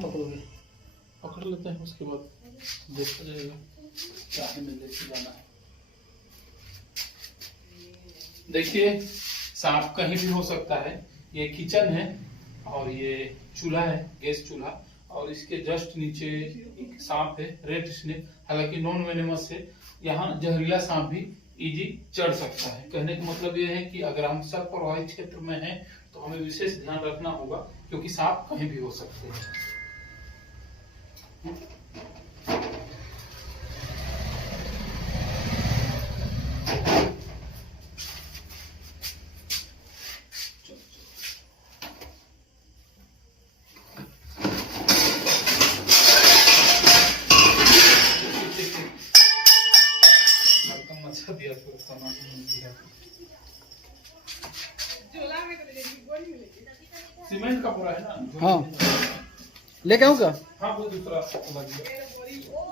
पकड़ोगे, पकड़ लेते हैं, उसके बाद देखा जाएगा क्या हमें लेके जाना है। देखिए सांप कहीं भी हो सकता है। ये किचन है और ये चूल्हा है, गैस चूल्हा, और इसके जस्ट नीचे एक सांप है, रेड स्नेक। हालांकि नॉन वेनेमस है। यहाँ जहरीला सांप भी इजी चढ़ सकता है। कहने का मतलब ये है कि अगर हम सर्प प्रभावित क्षेत्र में हैं तो हमें विशेष ध्यान रखना होगा, क्योंकि सांप कहीं भी हो सकते हैं। सीमेंट का पूरा है ना? हाँ, लेके आऊँ क्या? हाँ, वो दूसरा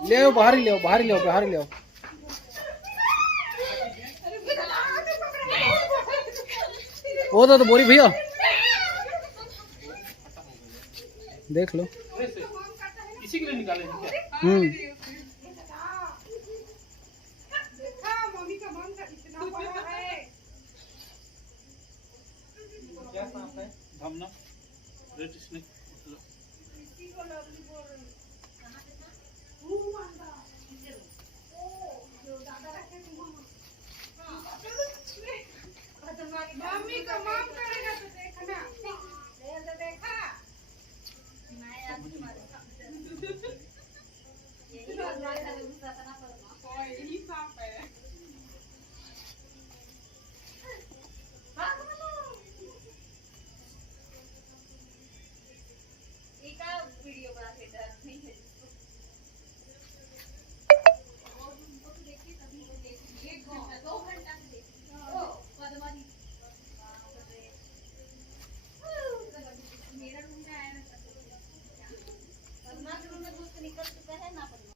ले आओ, बाहर ही ले आओ, बाहर ही ले आओ, बाहर ही ले आओ। वो तो बोरी भैया देख लो। इसी के लिए निकाले हैं क्या? क्या सांप है? Dhamna, red snake. मम्मी का माम